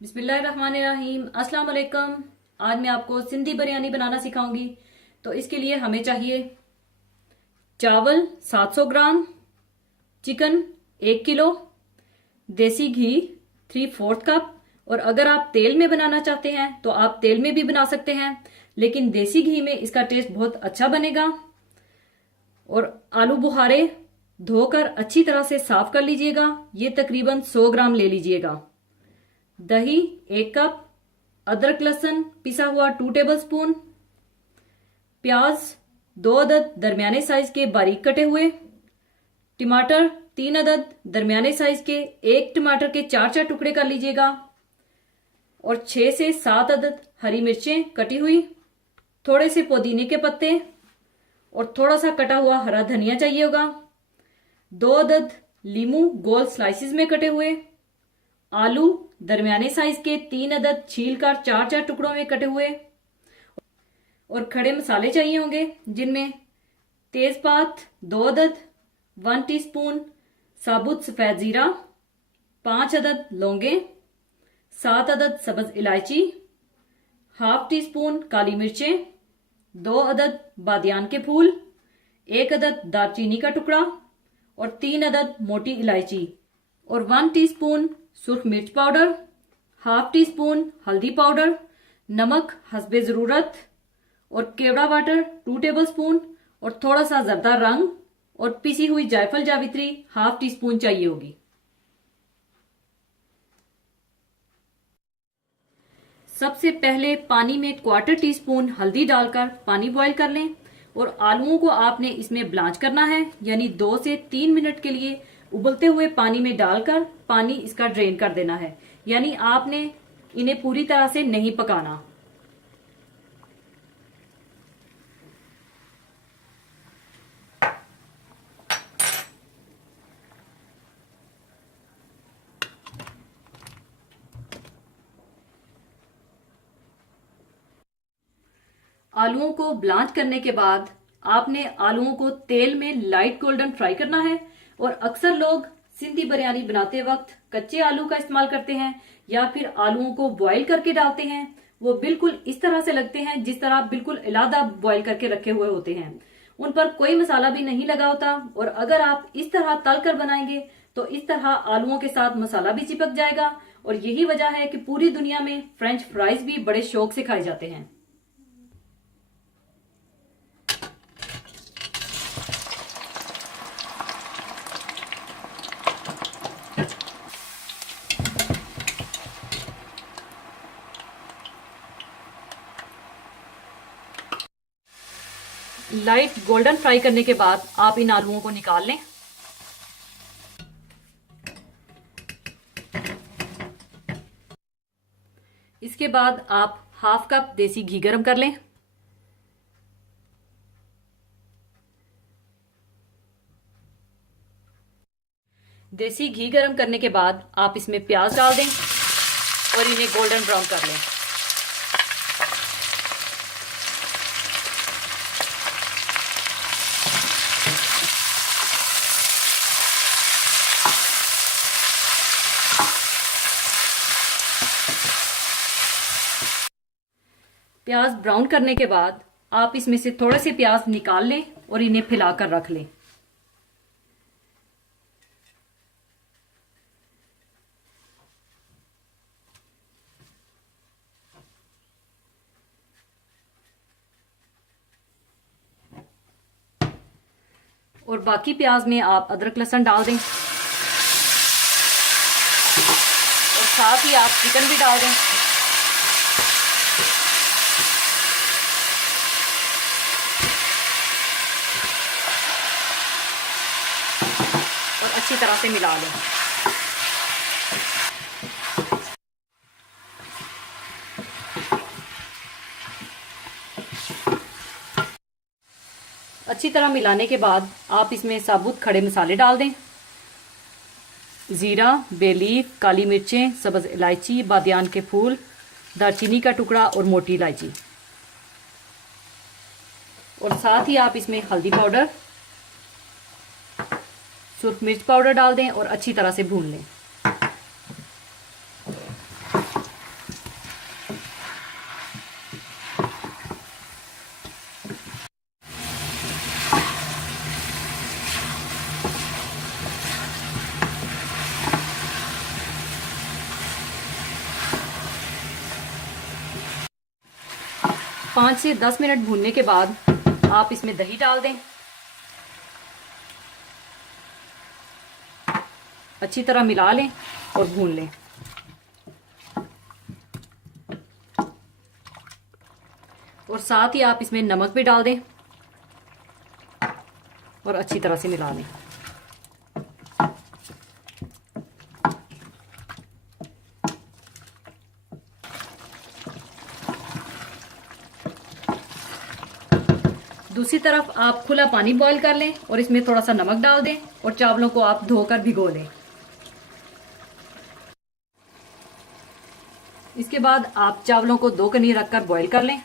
बिस्मिल्लाहिर्रहमानिर्रहीम। अस्सलाम वालेकुम। आज मैं आपको सिंधी बिरयानी बनाना सिखाऊंगी। तो इसके लिए हमें चाहिए चावल 700 ग्राम, चिकन 1 किलो, देसी घी 3/4 कप। और अगर आप तेल में बनाना चाहते हैं तो आप तेल में भी बना सकते हैं, लेकिन देसी घी में इसका टेस्ट बहुत अच्छा बनेगा। और आलू बुखारे धोकर अच्छी तरह से साफ कर लीजिएगा। ये तकरीबन 100 ग्राम ले लीजिएगा। दही 1 कप, अदरक लहसुन पिसा हुआ 2 टेबलस्पून, प्याज 2 अदद दरमियाने साइज के बारीक कटे हुए, टमाटर 3 अदद दरमियाने साइज के, एक टमाटर के 4 टुकड़े कर लीजिएगा। और 6 से 7 अदद हरी मिर्चें कटी हुई, थोड़े से पुदीने के पत्ते और थोड़ा सा कटा हुआ हरा धनिया चाहिए होगा। 2 अदद लीमू गोल स्लाइसिस में कटे हुए, आलू दरमियाने साइज के 3 अदद छील कर 4 टुकड़ों में कटे हुए। और खड़े मसाले चाहिए होंगे, जिनमें तेजपात 2 अदद, 1 टीस्पून साबुत सफेद जीरा, 5 अदद लौंगे, 7 अदद सब्ज इलायची, हाफ टी स्पून काली मिर्चें, 2 अदद बादियान के फूल, 1 अदद दालचीनी का टुकड़ा और 3 अदद मोटी इलायची, और 1 टीस्पून सुर्ख मिर्च पाउडर, हाफ टी स्पून हल्दी पाउडर, नमक हस्बे जरूरत, और केवड़ा वाटर 2 टेबलस्पून, और थोड़ा सा जर्दा रंग और पिसी हुई जायफल जावित्री हाफ टी स्पून चाहिए होगी। सबसे पहले पानी में 1/4 टीस्पून हल्दी डालकर पानी बॉईल कर लें। और आलूओं को आपने इसमें ब्लांच करना है, यानी 2 से 3 मिनट के लिए उबलते हुए पानी में डालकर पानी इसका ड्रेन कर देना है, यानी आपने इन्हें पूरी तरह से नहीं पकाना। आलूओं को ब्लांच करने के बाद आपने आलूओं को तेल में लाइट गोल्डन फ्राई करना है। और अक्सर लोग सिंधी बिरयानी बनाते वक्त कच्चे आलू का इस्तेमाल करते हैं या फिर आलूओं को बॉईल करके डालते हैं। वो बिल्कुल इस तरह से लगते हैं जिस तरह बिल्कुल इलादा बॉईल करके रखे हुए होते हैं। उन पर कोई मसाला भी नहीं लगा होता। और अगर आप इस तरह तल कर बनाएंगे तो इस तरह आलूओं के साथ मसाला भी चिपक जाएगा। और यही वजह है कि पूरी दुनिया में फ्रेंच फ्राइज भी बड़े शौक से खाए जाते हैं। लाइट गोल्डन फ्राई करने के बाद आप इन आलूओं को निकाल लें। इसके बाद आप हाफ कप देसी घी गरम कर लें। देसी घी गरम करने के बाद आप इसमें प्याज डाल दें और इन्हें गोल्डन ब्राउन कर लें। प्याज ब्राउन करने के बाद आप इसमें से थोड़े से प्याज निकाल लें और इन्हें फैलाकर रख लें। और बाकी प्याज में आप अदरक लहसुन डाल दें और साथ ही आप चिकन भी डाल दें। और अच्छी तरह से मिला लें। अच्छी तरह मिलाने के बाद आप इसमें साबुत खड़े मसाले डाल दें। जीरा, बेलीफ, काली मिर्चें, सब्ज इलायची, बादियान के फूल, दालचीनी का टुकड़ा और मोटी इलायची। और साथ ही आप इसमें हल्दी पाउडर, सुर्ख मिर्च पाउडर डाल दें और अच्छी तरह से भून लें। 5 से 10 मिनट भूनने के बाद आप इसमें दही डाल दें। अच्छी तरह मिला लें और भून लें। और साथ ही आप इसमें नमक भी डाल दें और अच्छी तरह से मिला लें। दूसरी तरफ आप खुला पानी बॉईल कर लें और इसमें थोड़ा सा नमक डाल दें और चावलों को आप धोकर भिगो लें। इसके बाद आप चावलों को 2 कनी रखकर बॉईल कर लें।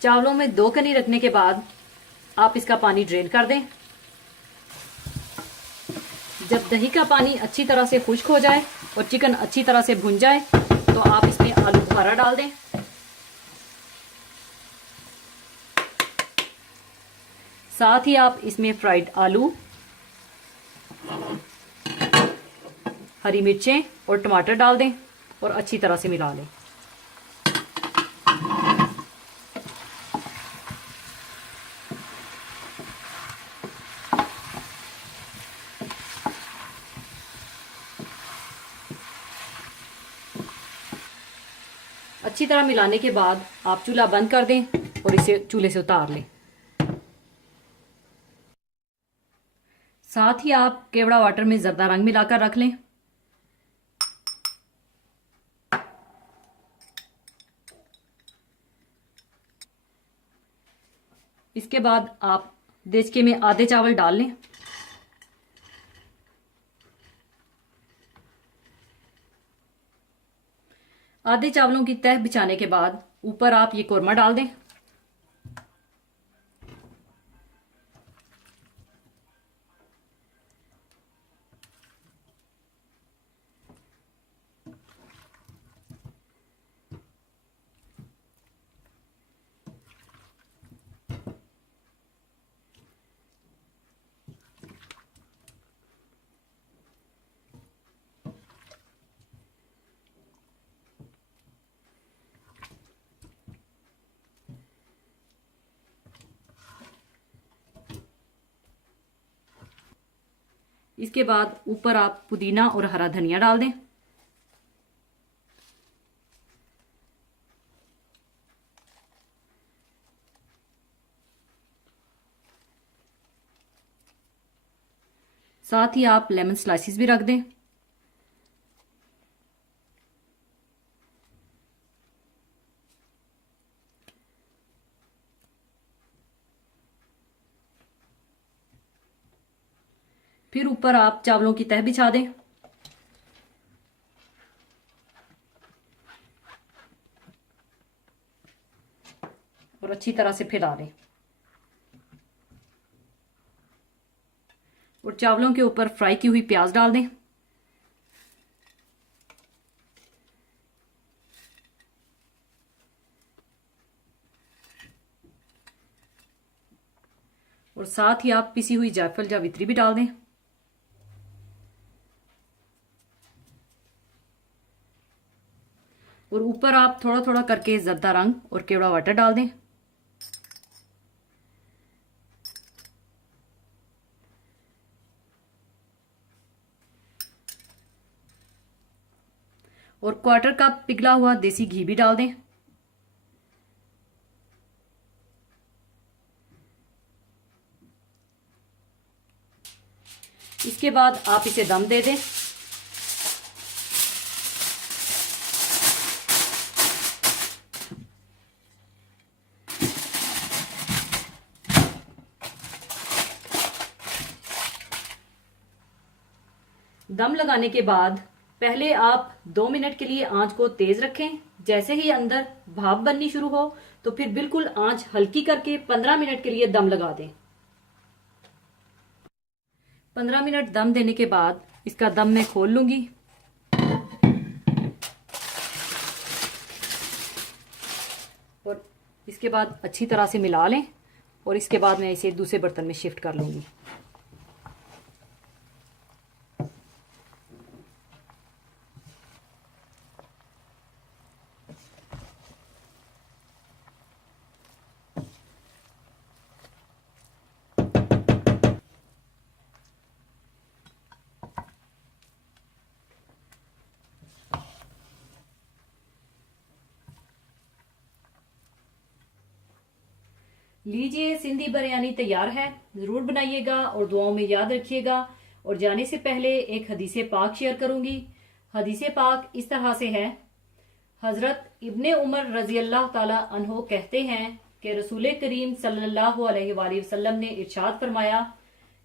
चावलों में 2 कनी रखने के बाद आप इसका पानी ड्रेन कर दें। जब दही का पानी अच्छी तरह से खुश्क हो जाए और चिकन अच्छी तरह से भुन जाए तो आप इसमें आलू बुखारा डाल दें। साथ ही आप इसमें फ्राइड आलू, हरी मिर्चें और टमाटर डाल दें और अच्छी तरह से मिला लें। अच्छी तरह मिलाने के बाद आप चूल्हा बंद कर दें और इसे चूल्हे से उतार लें। साथ ही आप केवड़ा वाटर में जर्दा रंग मिलाकर रख लें। इसके बाद आप देचके में आधे चावल डाल लें। आधे चावलों की तह बिछाने के बाद ऊपर आप ये कोरमा डाल दें। इसके बाद ऊपर आप पुदीना और हरा धनिया डाल दें। साथ ही आप लेमन स्लाइसिस भी रख दें। फिर ऊपर आप चावलों की तह बिछा दें। और अच्छी तरह से फैला दें और चावलों के ऊपर फ्राई की हुई प्याज डाल दें। और साथ ही आप पिसी हुई जायफल जावित्री भी डाल दें। और ऊपर आप थोड़ा थोड़ा करके जर्दा रंग और केवड़ा वाटर डाल दें। और क्वार्टर कप पिघला हुआ देसी घी भी डाल दें। इसके बाद आप इसे दम दे दें। दम लगाने के बाद पहले आप 2 मिनट के लिए आंच को तेज रखें। जैसे ही अंदर भाप बननी शुरू हो तो फिर बिल्कुल आंच हल्की करके 15 मिनट के लिए दम लगा दें। 15 मिनट दम देने के बाद इसका दम मैं खोल लूंगी। इसके बाद अच्छी तरह से मिला लें और इसके बाद मैं इसे दूसरे बर्तन में शिफ्ट कर लूँगी। लीजिए, सिंधी बिरयानी तैयार है। ज़रूर बनाइएगा और दुआओं में याद रखिएगा। और जाने से पहले एक हदीस पाक शेयर करूंगी। हदीस पाक इस तरह से है। हजरत इब्ने उमर रजी अल्लाह ताला अन्हो कहते हैं कि रसूल करीम सल्लल्लाहु अलैहि वसल्लम ने इरशाद फरमाया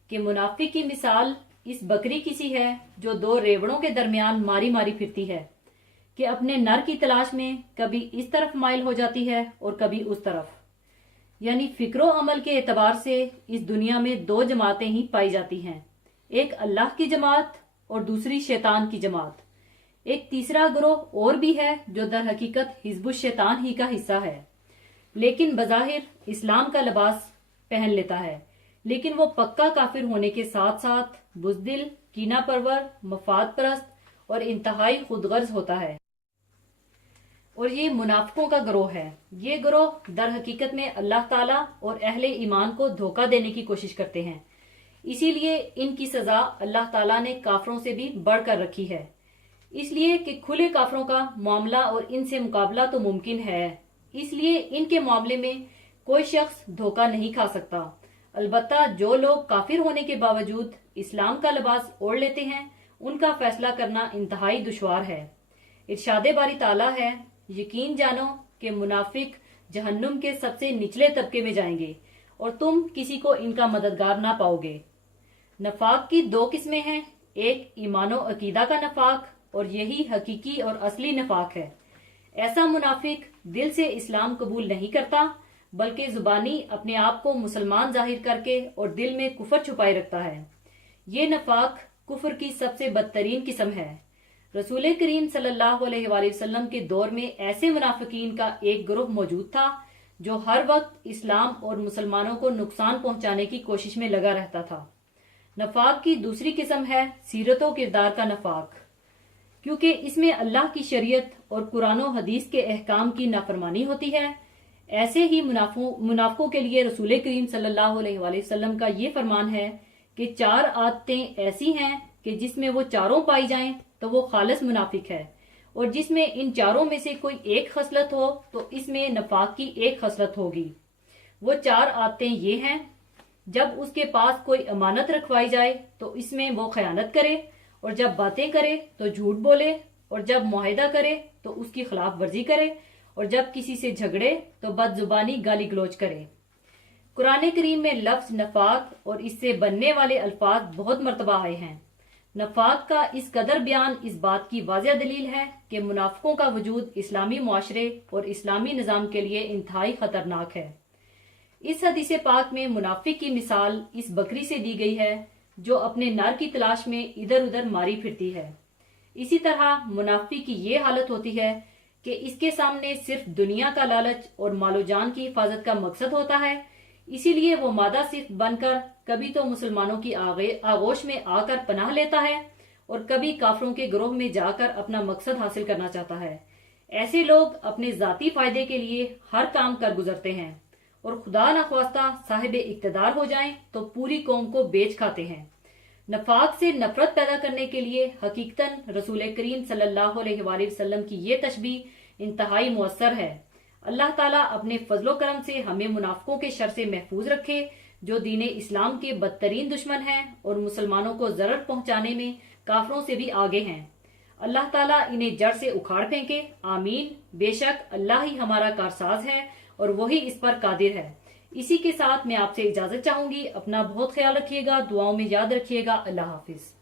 कि मुनाफिक की मिसाल इस बकरी की सी है जो दो रेवड़ों के दरमियान मारी मारी फिरती है कि अपने नर की तलाश में कभी इस तरफ माइल हो जाती है और कभी उस तरफ। यानी फिक्रो अमल के एतबार से इस दुनिया में दो जमातें ही पाई जाती हैं, एक अल्लाह की जमात और दूसरी शैतान की जमात। एक तीसरा ग्रोह और भी है जो दर हकीकत हिजबुश शैतान ही का हिस्सा है, लेकिन बज़ाहिर इस्लाम का लिबास पहन लेता है, लेकिन वो पक्का काफिर होने के साथ साथ बुज़दिल, कीना परवर, मफाद परस्त और इंतहाई खुदगर्ज होता है। और ये मुनाफिकों का गिरोह है। ये गिरोह दर हकीकत में अल्लाह ताला और अहले ईमान को धोखा देने की कोशिश करते हैं। इसीलिए इनकी सजा अल्लाह ताला ने काफरों से भी बढ़कर रखी है, इसलिए कि खुले काफरों का मामला और इनसे मुकाबला तो मुमकिन है। इसलिए इनके मामले में कोई शख्स धोखा नहीं खा सकता। अलबत्ता जो लोग काफिर होने के बावजूद इस्लाम का लिबास ओढ़ लेते हैं, उनका फैसला करना इंतहाई दुश्वार है। इरशादे बारी ताला है, यकीन जानो कि मुनाफिक जहन्नुम के सबसे निचले तबके में जाएंगे और तुम किसी को इनका मददगार ना पाओगे। नफाक की दो किस्में हैं, एक ईमानो अकीदा का नफाक और यही हकीकी और असली नफाक है। ऐसा मुनाफिक दिल से इस्लाम कबूल नहीं करता, बल्कि जुबानी अपने आप को मुसलमान जाहिर करके और दिल में कुफर छुपाए रखता है। ये नफाक कुफर की सबसे बदतरीन किस्म है। रसूल करीम सल्लल्लाहु अलैहि वसल्लम के दौर में ऐसे मुनाफिकीन का एक ग्रुप मौजूद था जो हर वक्त इस्लाम और मुसलमानों को नुकसान पहुंचाने की कोशिश में लगा रहता था। नफाक की दूसरी किस्म है सीरत और किरदार का नफाक, क्योंकि इसमें अल्लाह की शरीयत और कुरान और हदीस के अहकाम की नाफरमानी होती है। ऐसे ही मुनाफिकों के लिए रसूल करीम सल्लल्लाहु अलैहि वसल्लम का ये फरमान है कि चार आदतें ऐसी हैं कि जिसमें वो चारों पाई जाएं तो वो खालिस मुनाफिक है, और जिसमें इन चारों में से कोई एक खसलत हो तो इसमें नफाक की एक खसलत होगी। वो चार आदतें ये हैं, जब उसके पास कोई अमानत रखवाई जाए तो इसमें वो खयानत करे, और जब बातें करे तो झूठ बोले, और जब मुआहिदा करे तो उसकी खिलाफ वर्जी करे, और जब किसी से झगड़े तो बदजुबानी गाली गलोच करे। कुरान करीम में लफ्ज नफाक और इससे बनने वाले अल्फाज बहुत मरतबा आए हैं। नफाक का इस कदर बयान इस बात की वाज़िह दलील है कि मुनाफिकों का वजूद इस्लामी मुआशरे और इस्लामी निज़ाम के लिए इंतहाई खतरनाक है। इस हदीस पाक में मुनाफिक की मिसाल इस बकरी से दी गई है जो अपने नर की तलाश में इधर उधर मारी फिरती है। इसी तरह मुनाफिक की ये हालत होती है कि इसके सामने सिर्फ दुनिया का लालच और मालो जान की हिफाजत का मकसद होता है। इसीलिए वो मादा सिर्फ बनकर कभी तो मुसलमानों की आगोश में आकर पनाह लेता है और कभी काफरों के ग्रोह में जाकर अपना मकसद हासिल करना चाहता है। ऐसे लोग अपने जाती फायदे के लिए हर काम कर गुजरते हैं और खुदा नख्वास्ता साहिब इक्तदार हो जाएं तो पूरी कौम को बेच खाते हैं। नफाक से नफरत पैदा करने के लिए हकीकतन रसूल करीम सल्लल्लाहु अलैहि वसल्लम की ये तशबीह इंतहाई मुअस्सर है। अल्लाह ताला अपने फजलो करम से हमें मुनाफिकों के शर से महफूज रखे, जो दीन इस्लाम के बदतरीन दुश्मन हैं और मुसलमानों को जरर पहुंचाने में काफरों से भी आगे हैं। अल्लाह ताला इन्हें जड़ से उखाड़ फेंके, आमीन। बेशक अल्लाह ही हमारा कारसाज है और वही इस पर कादिर है। इसी के साथ मैं आपसे इजाजत चाहूंगी। अपना बहुत ख्याल रखिएगा, दुआओं में याद रखिएगा। अल्लाह हाफिज।